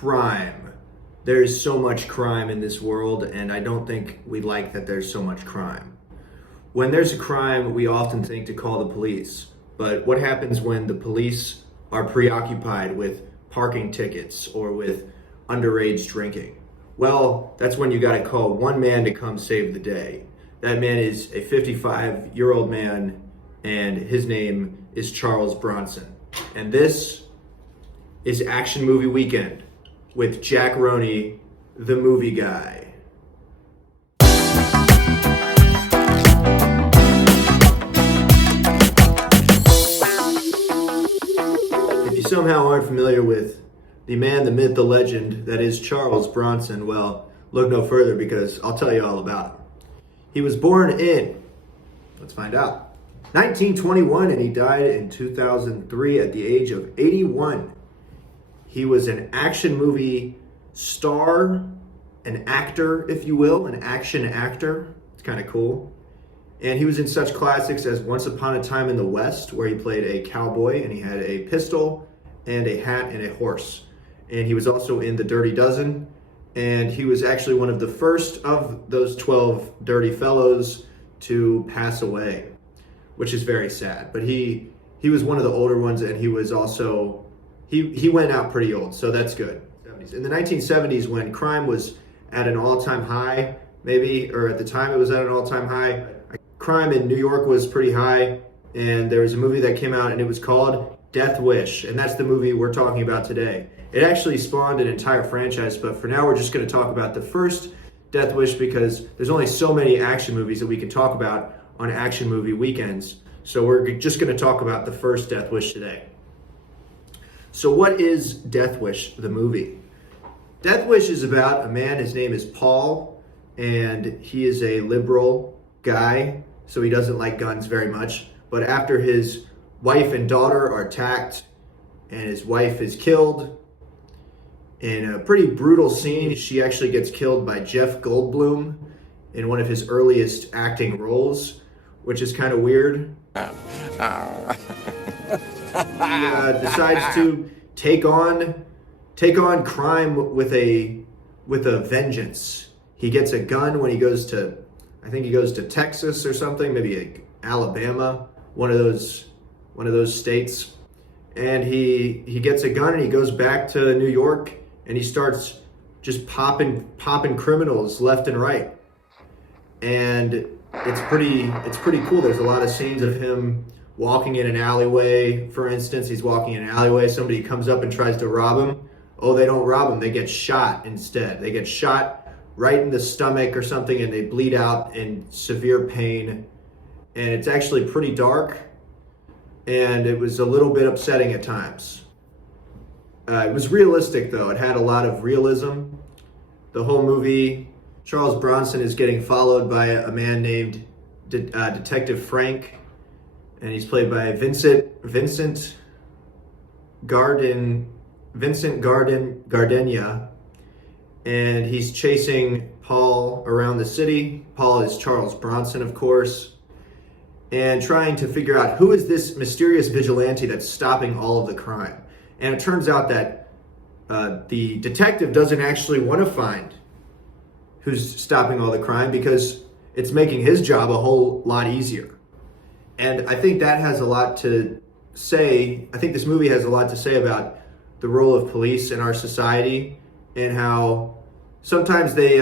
crime. There's so much crime in this world, and I don't think we like that there's so much crime. When there's a crime, we often think to call the police. But what happens when the police are preoccupied with parking tickets or with underage drinking? Well, that's when you gotta call one man to come save the day. That man is a 55-year-old man, and his name is Charles Bronson. And this is Action Movie Weekend with Jack Roney, the movie guy. If you somehow aren't familiar with the man, the myth, the legend that is Charles Bronson, well, look no further because I'll tell you all about him. He was born in, let's find out, 1921, and he died in 2003 at the age of 81. He was an action movie star, an actor, if you will, an action actor. It's kind of cool. And he was in such classics as Once Upon a Time in the West, where he played a cowboy and he had a pistol and a hat and a horse. And he was also in The Dirty Dozen. And he was actually one of the first of those 12 dirty fellows to pass away, which is very sad. But he was one of the older ones, and he was also, he went out pretty old, so that's good. In the 1970s, when crime was at an all-time high, maybe, or at the time it was at an all-time high, crime in New York was pretty high, and there was a movie that came out, and it was called Death Wish, and that's the movie we're talking about today. It actually spawned an entire franchise, but for now we're just going to talk about the first Death Wish because there's only so many action movies that we can talk about on Action Movie Weekends. So we're just going to talk about the first Death Wish today. So what is Death Wish, the movie? Death Wish is about a man, his name is Paul, and he is a liberal guy, so he doesn't like guns very much. But after his wife and daughter are attacked and his wife is killed, in a pretty brutal scene, she actually gets killed by Jeff Goldblum in one of his earliest acting roles, which is kind of weird. He decides to take on crime with a vengeance. He gets a gun when he goes to, I think he goes to Texas or something, maybe Alabama, one of those states. And he gets a gun and he goes back to New York and he starts just popping criminals left and right. And it's pretty cool. There's a lot of scenes of him walking in an alleyway. For instance, he's walking in an alleyway, somebody comes up and tries to rob him. Oh, they don't rob him, they get shot instead. They get shot right in the stomach or something and they bleed out in severe pain. And it's actually pretty dark, and it was a little bit upsetting at times. It was realistic though, it had a lot of realism. The whole movie, Charles Bronson is getting followed by a man named Detective Frank, and he's played by Vincent Gardenia, and he's chasing Paul around the city. Paul is Charles Bronson, of course, and trying to figure out who is this mysterious vigilante that's stopping all of the crime. And it turns out that the detective doesn't actually want to find who's stopping all the crime because it's making his job a whole lot easier. And I think that has a lot to say. I think this movie has a lot to say about the role of police in our society and how sometimes they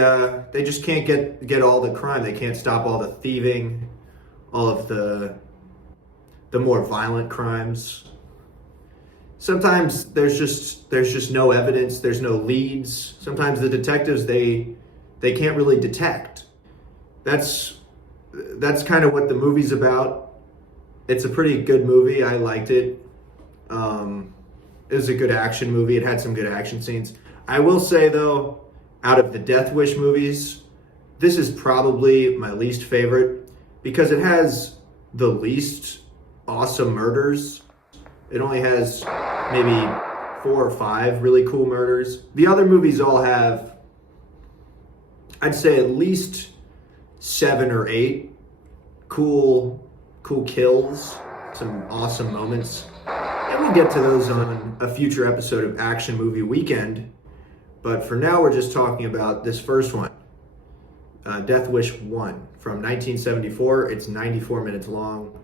just can't get all the crime. They can't stop all the thieving, all of the more violent crimes. Sometimes there's just no evidence, there's no leads. Sometimes the detectives they can't really detect. That's kind of what the movie's about. It's a pretty good movie. I liked it. It was a good action movie. It had some good action scenes. I will say though, out of the Death Wish movies, this is probably my least favorite because it has the least awesome murders. It only has maybe 4 or 5 really cool murders. The other movies all have, I'd say at least 7 or 8 cool kills, some awesome moments. And we'll get to those on a future episode of Action Movie Weekend. But for now, we're just talking about this first one, Death Wish 1 from 1974. It's 94 minutes long,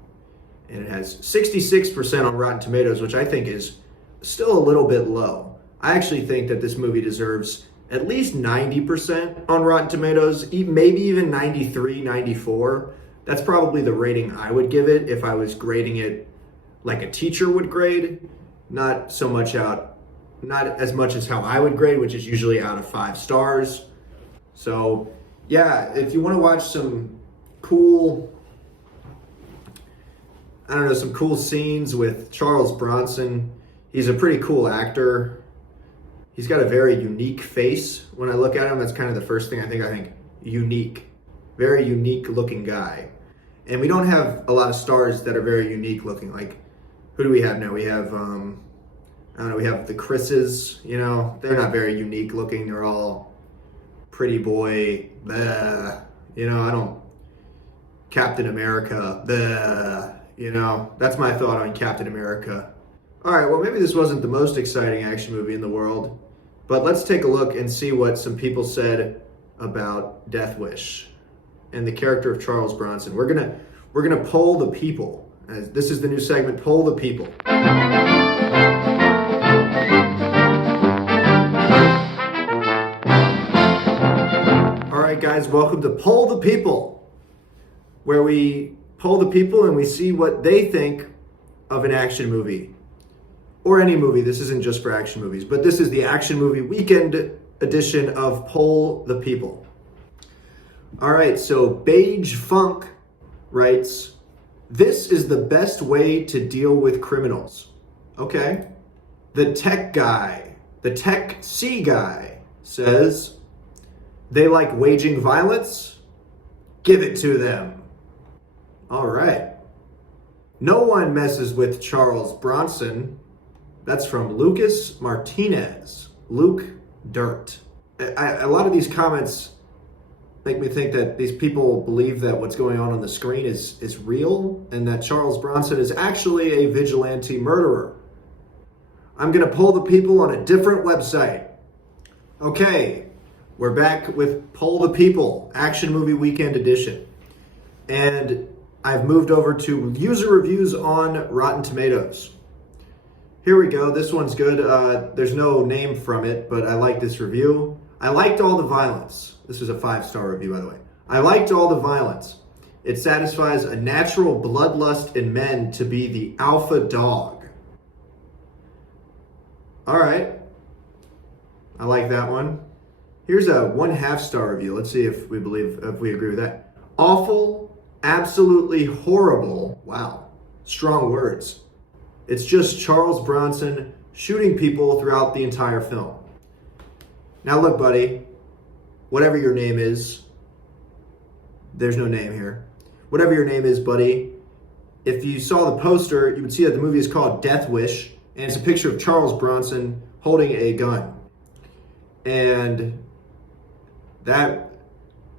and it has 66% on Rotten Tomatoes, which I think is still a little bit low. I actually think that this movie deserves at least 90% on Rotten Tomatoes, maybe even 93, 94. That's probably the rating I would give it if I was grading it like a teacher would grade, not as much as how I would grade, which is usually out of 5 stars. So yeah, if you want to watch some cool, some cool scenes with Charles Bronson, he's a pretty cool actor. He's got a very unique face. When I look at him, that's kind of the first thing I think unique. Very unique looking guy. And we don't have a lot of stars that are very unique looking. Like, who do we have now? We have, we have the Chris's, they're not very unique looking. They're all pretty boy, bleh, Captain America, bleh, that's my thought on Captain America. All right, well, maybe this wasn't the most exciting action movie in the world, but let's take a look and see what some people said about Death Wish and the character of Charles Bronson. We're gonna poll the people. As this is the new segment, Poll the People. All right, guys, welcome to Poll the People, where we poll the people and we see what they think of an action movie. Or any movie. This isn't just for action movies, but this is the action movie weekend edition of Poll the People. All right, so Beige Funk writes, "This is the best way to deal with criminals." Okay. The Tech C guy says, "They like waging violence? Give it to them." All right. "No one messes with Charles Bronson." That's from Lucas Martinez. Luke Dirt. A lot of these comments make me think that these people believe that what's going on the screen is real and that Charles Bronson is actually a vigilante murderer. I'm going to poll the people on a different website. Okay, we're back with Poll the People, Action Movie Weekend Edition. And I've moved over to user reviews on Rotten Tomatoes. Here we go. This one's good. There's no name from it, but I like this review. "I liked all the violence." This is a 5-star review, by the way. "I liked all the violence. It satisfies a natural bloodlust in men to be the alpha dog." All right. I like that one. Here's a 1.5-star review. Let's see if we agree with that. "Awful, absolutely horrible." Wow. Strong words. "It's just Charles Bronson shooting people throughout the entire film." Now look, buddy, whatever your name is, there's no name here. Whatever your name is, buddy, if you saw the poster, you would see that the movie is called Death Wish, and it's a picture of Charles Bronson holding a gun. And that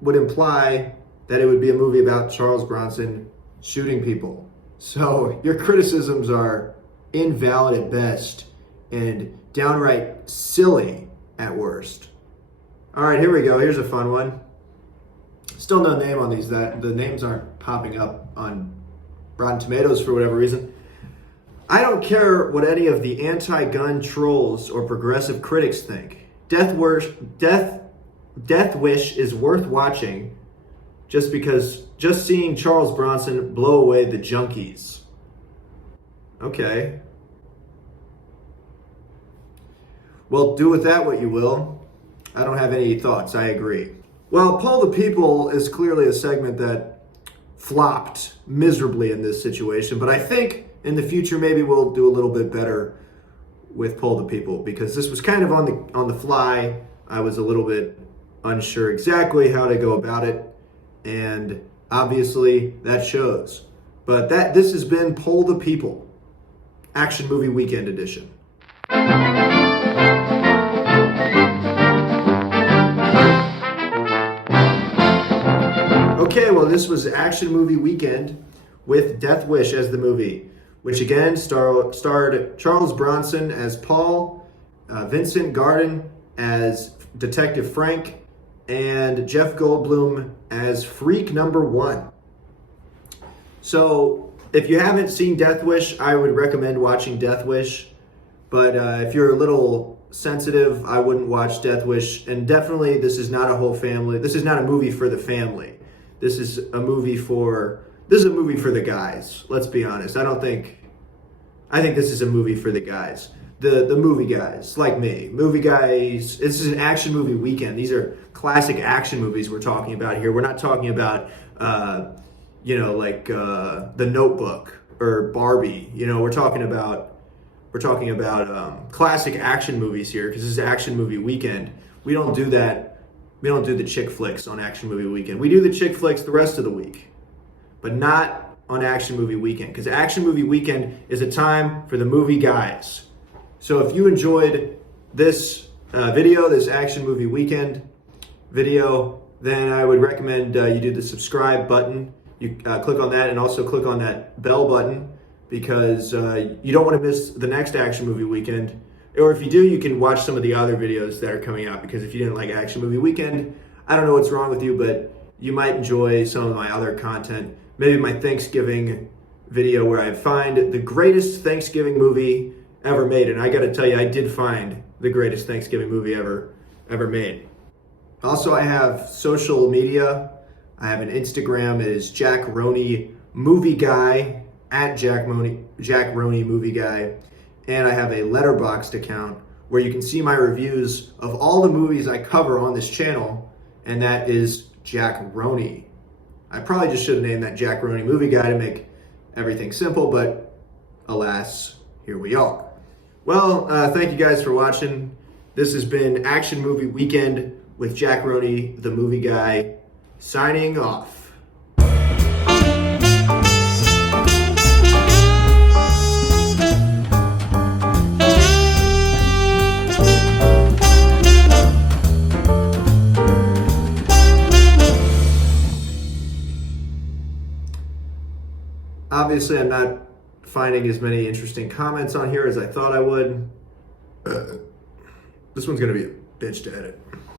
would imply that it would be a movie about Charles Bronson shooting people. So your criticisms are invalid at best and downright silly at worst. All right, here we go. Here's a fun one. Still no name on these. The names aren't popping up on Rotten Tomatoes for whatever reason. "I don't care what any of the anti-gun trolls or progressive critics think. Death Wish is worth watching just seeing Charles Bronson blow away the junkies." Okay. Well, do with that what you will. I don't have any thoughts. I agree. Well, Poll the People is clearly a segment that flopped miserably in this situation, but I think in the future maybe we'll do a little bit better with Poll the People because this was kind of on the fly. I was a little bit unsure exactly how to go about it, and obviously that shows. But this has been Poll the People, Action Movie Weekend Edition. Okay, well, this was Action Movie Weekend with Death Wish as the movie, which again starred Charles Bronson as Paul, Vincent Gardin as Detective Frank and Jeff Goldblum as Freak Number One. So if you haven't seen Death Wish, I would recommend watching Death Wish. But if you're a little sensitive, I wouldn't watch Death Wish. And definitely, this is not a whole family. This is not a movie for the family. This is a movie for the guys. Let's be honest. I think this is a movie for the guys. The movie guys, like me. Movie guys, this is an action movie weekend. These are classic action movies we're talking about here. We're not talking about, The Notebook or Barbie. We're talking about classic action movies here, because this is action movie weekend. We don't do that. We don't do the chick flicks on action movie weekend. We do the chick flicks the rest of the week, but not on action movie weekend, because action movie weekend is a time for the movie guys. So if you enjoyed this video, this action movie weekend video, then I would recommend you do the subscribe button. You click on that, and also click on that bell button, because you don't want to miss the next action movie weekend. Or if you do, you can watch some of the other videos that are coming out, because if you didn't like action movie weekend, I don't know what's wrong with you, but you might enjoy some of my other content. Maybe my Thanksgiving video where I find the greatest Thanksgiving movie ever made. And I got to tell you, I did find the greatest Thanksgiving movie ever made. Also, I have social media. I have an Instagram. It is Jack Roney Movie Guy, at Jack Roney Movie Guy. And I have a Letterboxd account where you can see my reviews of all the movies I cover on this channel, and that is Jack Roney. I probably just should have named that Jack Roney Movie Guy to make everything simple, but alas, here we are. Well, thank you guys for watching. This has been Action Movie Weekend with Jack Roney, the Movie Guy, signing off. Obviously, I'm not finding as many interesting comments on here as I thought I would. This one's going to be a bitch to edit.